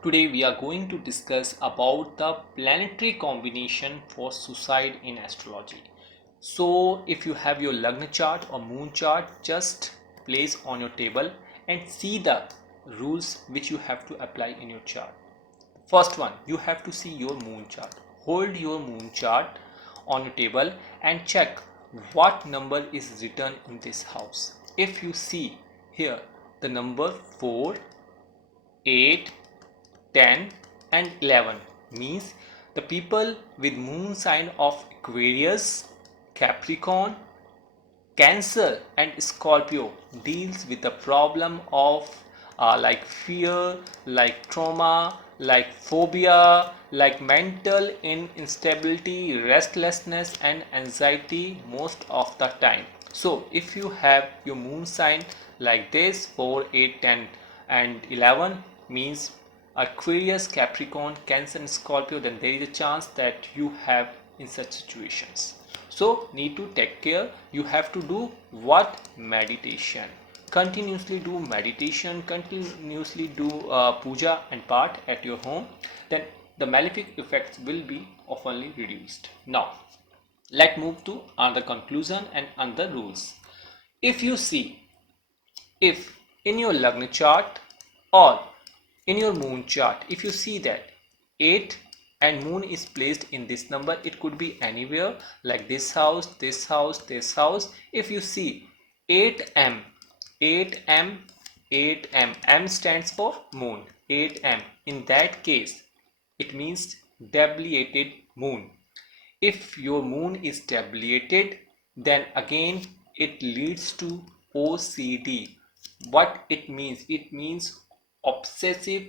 Today we are going to discuss about the planetary combination for suicide in astrology. So if you have your Lagna chart or moon chart, just place on your table and see the rules which you have to apply in your chart. First one, you have to see your moon chart. Hold your moon chart on your table and check what number is written in this house. If you see here the number 4, 8, 10 and 11 means the people with moon sign of Aquarius, Capricorn, Cancer and Scorpio deals with the problem of like fear, like trauma, like phobia, like mental instability, restlessness and anxiety most of the time. So if you have your moon sign like this 4, 8, 10 and 11 means Aquarius, Capricorn, Cancer and Scorpio, then there is a chance that you have in such situations. So need to take care. You have to do what? Meditation. Continuously do meditation, continuously do puja and part at your home, then the malefic effects will be oftenly reduced. Now let's move to another conclusion and another rules. If you see, if in your Lagna chart or in your moon chart, if you see that 8 and moon is placed in this number, it could be anywhere like this house, this house, this house. If you see 8M, 8M, 8M, M stands for moon, 8M. In that case, it means debiliated moon. If your moon is debiliated, then again it leads to OCD. What it means? It means obsessive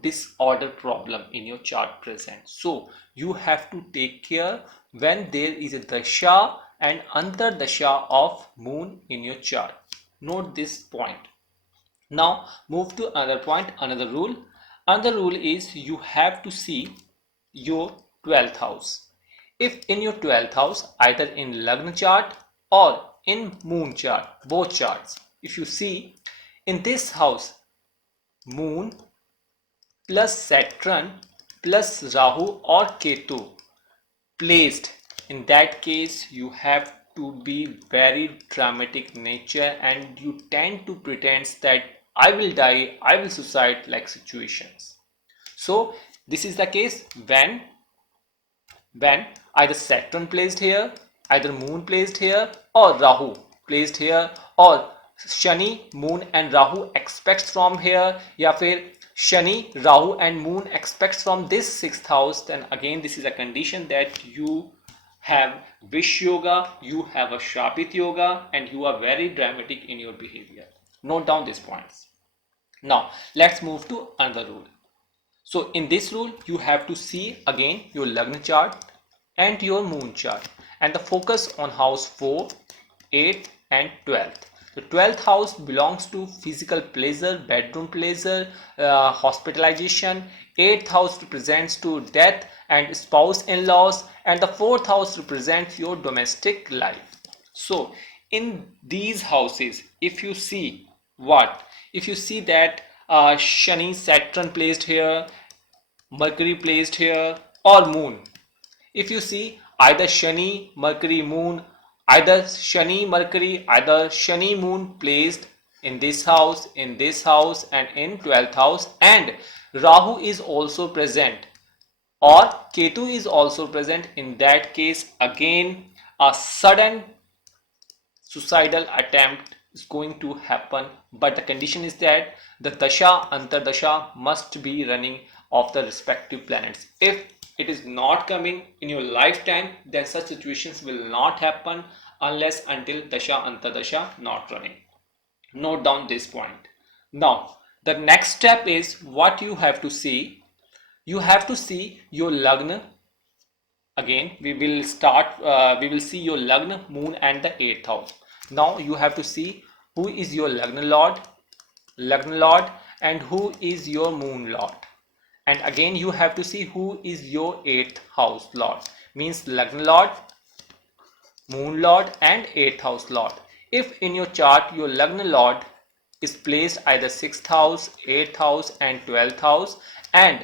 disorder problem in your chart present. So you have to take care when there is a dasha and antardasha of moon in your chart. Note this point. Now move to another point, another rule. Another rule is you have to see your 12th house. If in your 12th house, either in Lagna chart or in moon chart, both charts, if you see in this house, moon plus Saturn plus Rahu or Ketu placed, in that case you have to be very dramatic nature and you tend to pretend that I will die, I will suicide like situations. So this is the case when either Saturn placed here, either moon placed here or Rahu placed here, or Shani, moon and Rahu expects from here, या फिर Shani, Rahu and moon expects from this 6th house, then again this is a condition that you have Vish yoga, you have a Shapit yoga and you are very dramatic in your behavior. Note down these points. Now let's move to another rule. So in this rule, you have to see again your Lagna chart and your moon chart and the focus on house 4, 8 and 12th. The 12th house belongs to physical pleasure, bedroom pleasure, hospitalization. 8th house represents to death and spouse in-laws, and the 4th house represents your domestic life. So in these houses, if you see what? If you see that Shani, Saturn placed here, Mercury placed here or moon. If you see either Shani, Mercury, moon, either Shani, Mercury, either Shani, moon placed in this house and in 12th house, and Rahu is also present or Ketu is also present, in that case again a sudden suicidal attempt is going to happen, but the condition is that the dasha antardasha must be running of the respective planets. If it is not coming in your lifetime, then such situations will not happen unless until dasha antardasha not running. Note down this point. Now the next step is what you have to see. You have to see your lagna. Again we will see your lagna, moon and the 8th house. Now you have to see who is your lagna lord and who is your moon lord, and again you have to see who is your 8th house lord, means lagna lord, moon lord and 8th house lord. If in your chart your lagna lord is placed either 6th house, 8th house and 12th house, and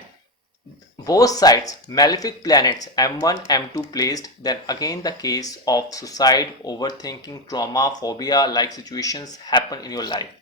both sides malefic planets M1, M2 placed, then again the case of suicide, overthinking, trauma, phobia like situations happen in your life.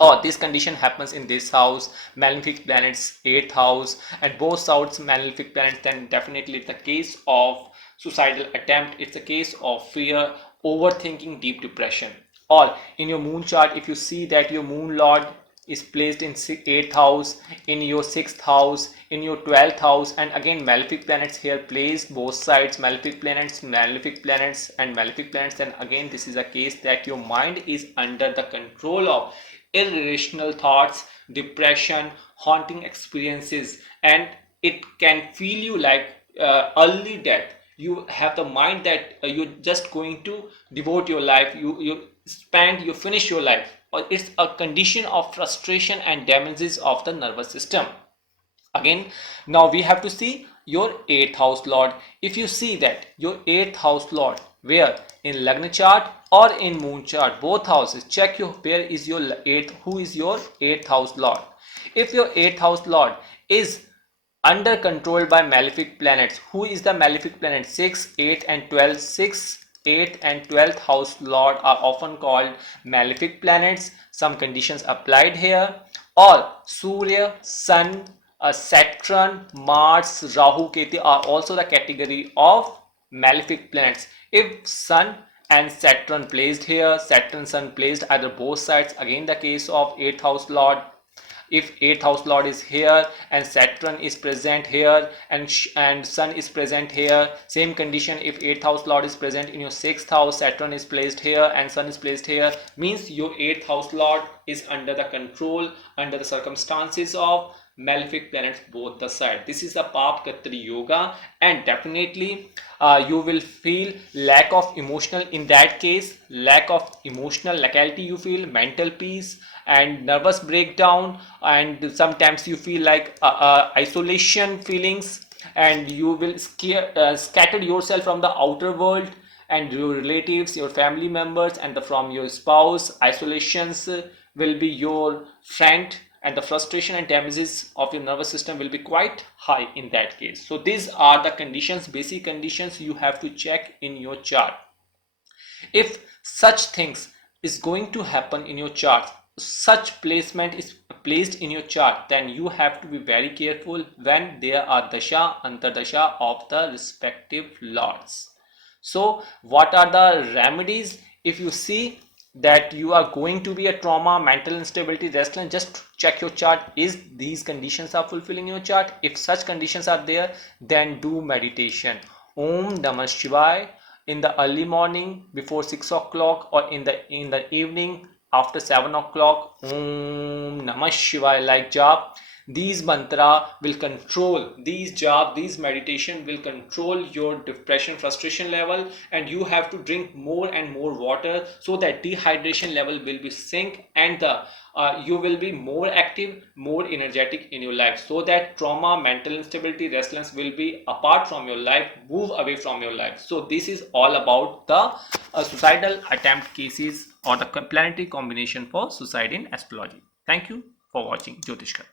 Or this condition happens in this house, malefic planets 8th house, and both sides malefic planets, then definitely it's a case of suicidal attempt, it's a case of fear, overthinking, deep depression. Or in your moon chart, if you see that your moon lord is placed in 8th house, in your 6th house, in your 12th house, and again malefic planets here placed both sides, malefic planets and malefic planets, then again this is a case that your mind is under the control of irrational thoughts, depression, haunting experiences, and it can feel you like early death. You have the mind that you're just going to devote your life, you finish your life, or it's a condition of frustration and damages of the nervous system. Again, now we have to see your 8th house lord. If you see that your 8th house lord, where in Lagna chart or in moon chart, both houses, check your where is your 8th, who is your 8th house lord. If your 8th house lord is under control by malefic planets, who is the malefic planet? 6, 8 and 12. 6, 8 and 12th house lord are often called malefic planets. Some conditions applied here. Or Surya, Sun, Saturn, Mars, Rahu, Ketu are also the category of malefic planets. If Sun and Saturn placed here, Saturn, Sun placed either both sides, again the case of 8th house lord. If 8th house lord is here and Saturn is present here and Sun is present here, same condition. If 8th house lord is present in your 6th house, Saturn is placed here and Sun is placed here, means your 8th house lord is under the control, under the circumstances of malefic planets both the side. This is the Pap Katri yoga, and definitely you will feel lack of emotional, in that case lack of emotional locality, you feel mental peace and nervous breakdown, and sometimes you feel like isolation feelings, and you will scatter yourself from the outer world and your relatives, your family members, and from your spouse. Isolations will be your friend, and the frustration and damages of your nervous system will be quite high in that case. So these are the conditions, basic conditions you have to check in your chart. If such things is going to happen in your chart, such placement is placed in your chart, then you have to be very careful when there are dasha, antardasha of the respective lords. So what are the remedies? If you see that you are going to be a trauma, mental instability, restlessness, just check your chart, is these conditions are fulfilling your chart. If such conditions are there, then do meditation. Om Namah Shivaya in the early morning before 6 o'clock, or in the evening after 7 o'clock. Om Namah Shivaya like jap. These mantra will control, these jap, these meditation will control your depression, frustration level, and you have to drink more and more water so that dehydration level will be sink, and you will be more active, more energetic in your life, so that trauma, mental instability, restlessness will be apart from your life, move away from your life. So this is all about the suicidal attempt cases or the planetary combination for suicide in astrology. Thank you for watching Jyotishkar.